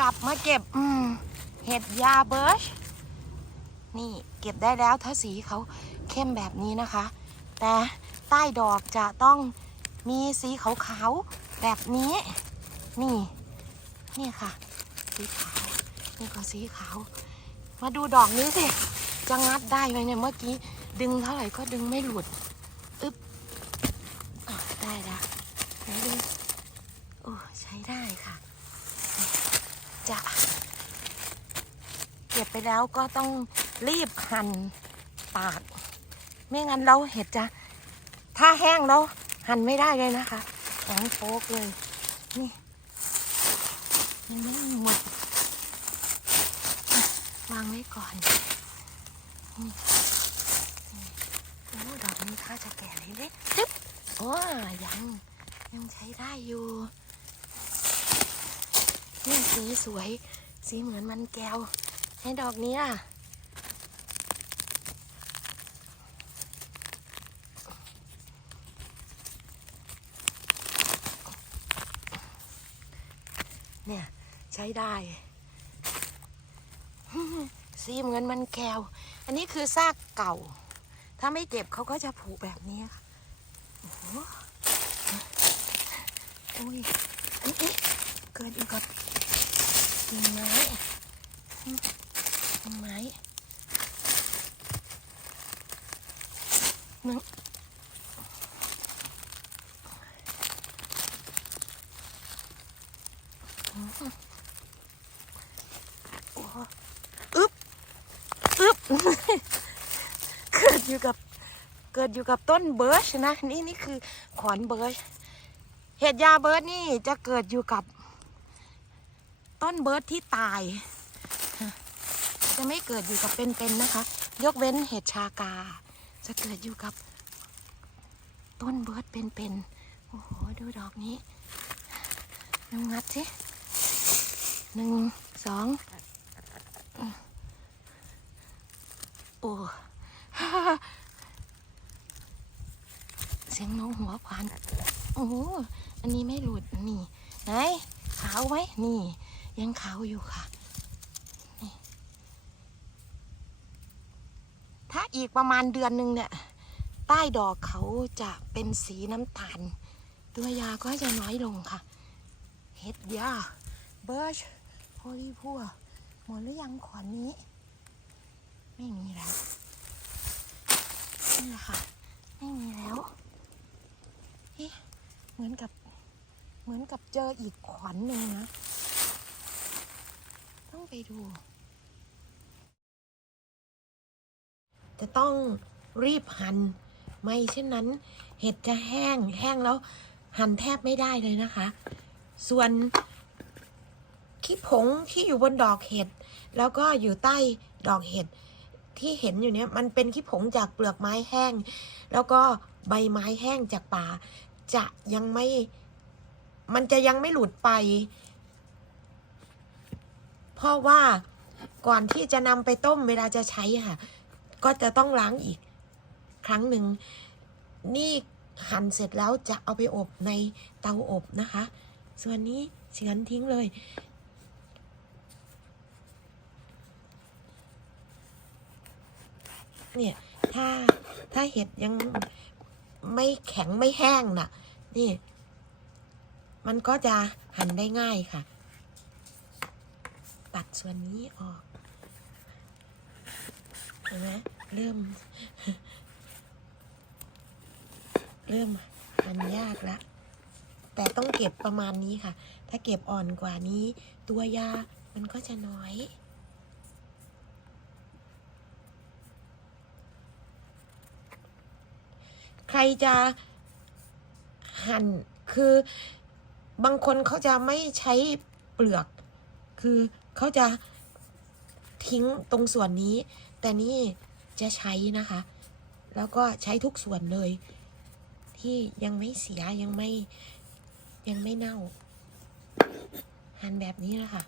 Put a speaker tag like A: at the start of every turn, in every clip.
A: กลับมาเก็บเห็ดยาเบิร์ช นี่เก็บได้แล้วถ้าสีเขาเข้มแบบนี้นะคะ แต่ใต้ดอกจะต้องมีสีขาวๆแบบนี้ นี่ นี่ค่ะ สีขาว นี่ก็สีขาว มาดูดอกนี้สิ จะงัดได้ไหมเนี่ยเมื่อกี้ ดึงเท่าไหร่ก็ดึงไม่หลุด อึ๊บอะได้แล้วไหนดูโอ้ใช้ได้ค่ะ จะ เก็บไปแล้วก็ต้องรีบหั่นปาด ไม่งั้นเราเห็ดจะ ถ้าแห้งแล้วหั่นไม่ได้เลยนะคะข็งโฟกเลย นี่ยังไม่หมดวางไว้ก่อนนี่นี่โอ้ดอกนี้ถ้าจะแก่เลยเล็กจึ๊บโอ้ยังยังใช้ได้อยู่ นี่สีสวย สีเหมือนมันแก้ว ให้ดอกนี้ล่ะ เนี่ย ใช้ได้ สีเหมือนมันแก้ว อันนี้คือซากเก่า ถ้าไม่เก็บเขาก็จะผุแบบนี้ค่ะโอ้โหอุ้ยเกิดอยู่กับ กิ่งไม้กิ่งไม้นึ่งอือปึ๊บอึ๊บเกิดอยู่กับเกิดอยู่กับต้นเบิร์ชนะ นี่นี่คือขอนเบิร์ชเห็ดยาเบิร์ชนี่จะเกิดอยู่กับ ต้นเบิร์ชที่ตาย จะไม่เกิดอยู่กับเป็นๆนะคะ ยกเว้นเห็ดชากา จะเกิดอยู่กับ ต้นเบิร์ชเป็นๆโอ้โหดูดอกนี้ลองงัดสิหนึ่งสองโอ้เสียงน้องหัวขวาน โอ้โหอันนี้ไม่หลุด นี่ ไหน ขาวไหมนี่ ยังขาวอยู่ค่ะ ถ้าอีกประมาณเดือนหนึ่งเนี่ย ใต้ดอกเขาจะเป็นสีน้ำตาล ตัวยาก็จะน้อยลงค่ะเฮ็ดยาเบิร์ชโพลีพัวหมดหรือยังขอนนี้ ไม่มีแล้วนี่แหละค่ะ ไม่มีแล้วเอ๊ะเหมือนกับเหมือนกับเจออีกขวัญหนึ่งนะ ไปดู จะต้องรีบหั่นไม่เช่นนั้น เห็ดจะแห้งแห้งแล้ว หั่นแทบไม่ได้เลยนะคะ ส่วนขี้ผงที่อยู่บนดอกเห็ด แล้วก็อยู่ใต้ดอกเห็ดที่เห็นอยู่เนี้ยมันเป็นขี้ผงจากเปลือกไม้แห้ง แล้วก็ใบไม้แห้งจากป่า จะยังไม่ มันจะยังไม่หลุดไป เพราะว่าก่อนที่จะนำไปต้มเวลาจะใช้ค่ะ ก็จะต้องล้างอีกครั้งหนึ่ง นี่หั่นเสร็จแล้วจะเอาไปอบในเตาอบนะคะ ส่วนนี้เฉือนทิ้งเลย เนี่ย ถ้าถ้าเห็ดยังไม่แข็งไม่แห้งน่ะ นี่ มันก็จะหั่นได้ง่ายค่ะ ตัดส่วนนี้ออกเห็นไหมเริ่ม เริ่มหั่นยากล้วแต่ต้องเก็บประมาณนี้ค่ะ ถ้าเก็บอ่อนกว่านี้ ตัวยามันก็จะน้อยใครจะหั่นคือบางคนเขาจะไม่ใช้เปลือก คือ เขาจะทิ้งตรงส่วนนี้ แต่นี่จะใช้นะคะ แล้วก็ใช้ทุกส่วนเลย ที่ยังไม่เสียยังไม่ยังไม่เน่าหั่นแบบนี้นะคะ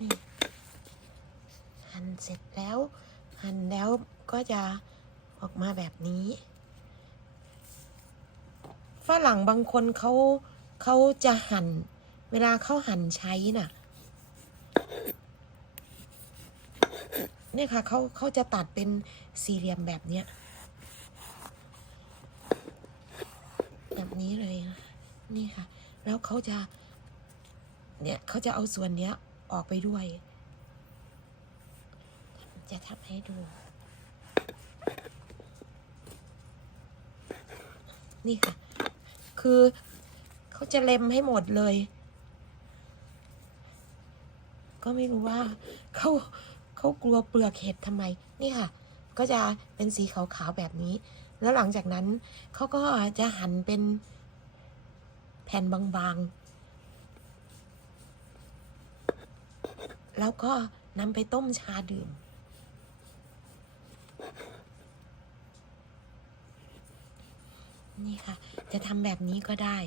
A: นี่หั่น หั่นเสร็จ แล้ว หั่นแล้วก็จะออกมาแบบนี้ฝรั่งบางคนเขาเขาจะหั่น เวลาเขาหั่นใช้น่ะเนี่ยค่ะเขาเขาจะตัดเป็นสี่เหลี่ยมแบบเนี้ยแบบนี้เลยนะนี่ค่ะ แล้วเขาจะ เนี่ยเขาจะเอาส่วนเนี้ยออกไปด้วย จะทำให้ดู นี่ค่ะ คือเขาจะเล็มให้หมดเลย ก็ไม่รู้ว่าเขาเขากลัวเปลือกเห็ดทำไม นี่ค่ะ ก็จะเป็นสีขาวๆแบบนี้ แล้วหลังจากนั้นเขาก็จะหั่นเป็นแผ่นบางๆ แล้วก็นำไปต้มชาดื่ม นี่ค่ะ จะทำแบบนี้ก็ได้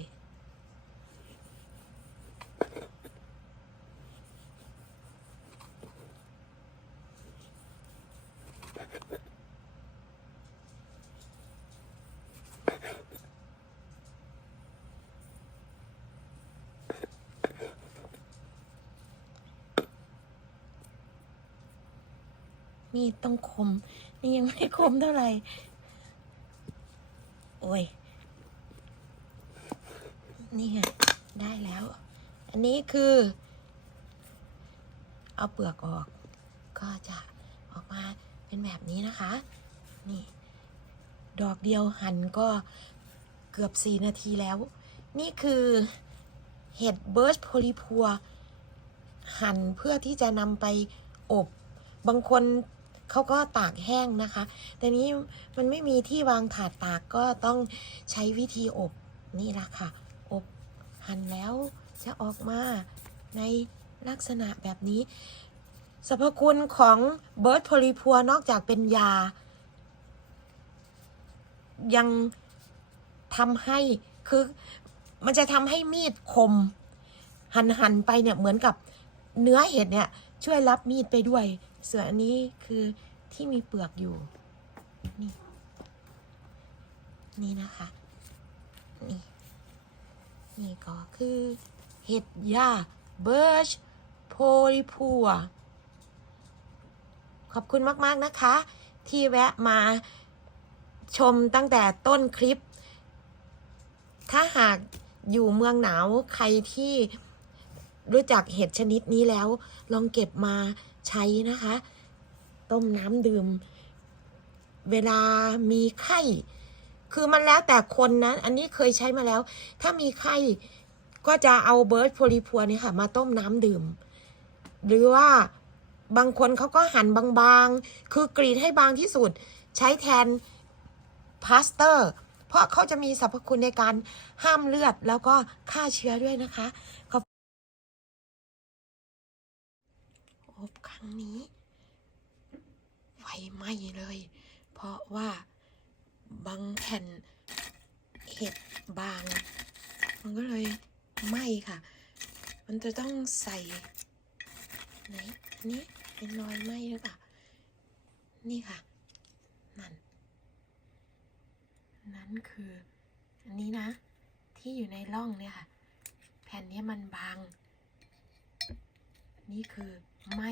A: มีดต้องคม นี่ยังไม่คมเท่าไหร่ โอ้ย นี่ไงได้แล้ว อันนี้คือ เอาเปลือกออก ก็จะออกมาเป็นแบบนี้นะคะ นี่ ดอกเดียวหั่นก็เกือบสี่นาทีแล้ว นี่คือเห็ดเบิร์ชโพลิพัวหั่นเพื่อที่จะนำไปอบ บางคนเขาก็ตากแห้งนะคะ แต่นี้มันไม่มีที่วางถาดตากก็ต้องใช้วิธีอบนี่ละค่ะ หั่นแล้วจะออกมาในลักษณะแบบนี้สรรพคุณของเบิร์ดโพลิพัวนอกจากเป็นยา ยังทำให้คือมันจะทำให้มีดคม หันหันไปเนี่ยเหมือนกับเนื้อเห็ดเนี่ย ช่วยรับมีดไปด้วย ส่วนอันนี้คือที่มีเปลือกอยู่ นี่ นี่นะคะ ก็คือเห็ดหญ้าเบิร์ชโพลิพัวขอบคุณมาก ๆ นะคะ ที่แวะมาชมตั้งแต่ต้นคลิป ถ้าหากอยู่เมืองหนาวใครที่รู้จักเห็ดชนิดนี้แล้ว ลองเก็บมาใช้นะคะ ต้มน้ำดื่ม เวลามีไข้ คือมันแล้วแต่คนนะ อันนี้เคยใช้มาแล้ว ถ้ามีไข้ก็จะเอาเบิร์ดโพลิพัวนี่ค่ะ มาต้มน้ำดื่ม หรือว่าบางคนเขาก็หั่นบางๆ คือกรีดให้บางที่สุด ใช้แทนพลาสเตอร์ เพราะเขาจะมีสรรพคุณในการห้ามเลือดแล้วก็ฆ่าเชื้อด้วยนะคะขอบอบครั้งนี้ ไฟไหม้เลย เพราะว่า แผ่นเห็ดบาง มันก็เลยไหม้ค่ะ มันจะต้องใส่ไหนนนี้เป็นรอยไหม้หรือเปล่า นี่ค่ะ นั่น นั่นคือ อันนี้นะ ที่อยู่ในร่องเนี่ยค่ะ แผ่นนี้มันบาง นี่คือไหม้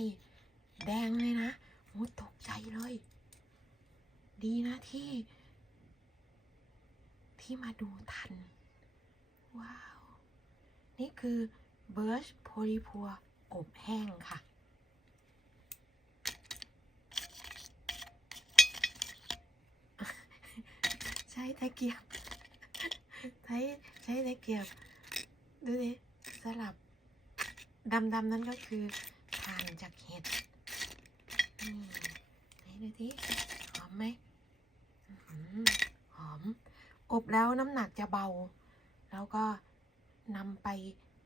A: แดงเลยนะโอ้ตกใจเลย ดีนะที่ ที่มาดูทัน ว้าว นี่คือเบิร์ชโพลิพัวอบแห้งค่ะ ใช้ตะเกียบ ใช้ใช้ตะเกียบ ดูดิสลับดำๆนั่นก็คือทานจากเห็ดนี่ไหนดูดิหอมไหมอื้อหือหอม อบแล้วน้ำหนักจะเบา แล้วก็นำไป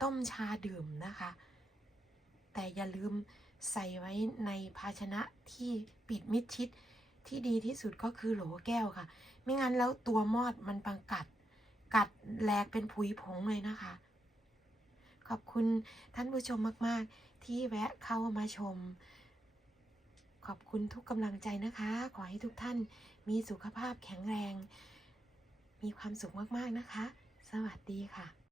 A: ต้มชาดื่มนะคะ แต่อย่าลืมใส่ไว้ในภาชนะที่ปิดมิดชิดที่ดีที่สุดก็คือโหลแก้วค่ะ ไม่งั้นแล้วตัวมอดมันปังกัด กัดแหลกเป็นผุยผงเลยนะคะ ขอบคุณท่านผู้ชมมาก ๆ ที่แวะเข้ามาชม ขอบคุณทุกกำลังใจนะคะ ขอให้ทุกท่านมีสุขภาพแข็งแรง มีความสุขมากๆนะคะ สวัสดีค่ะ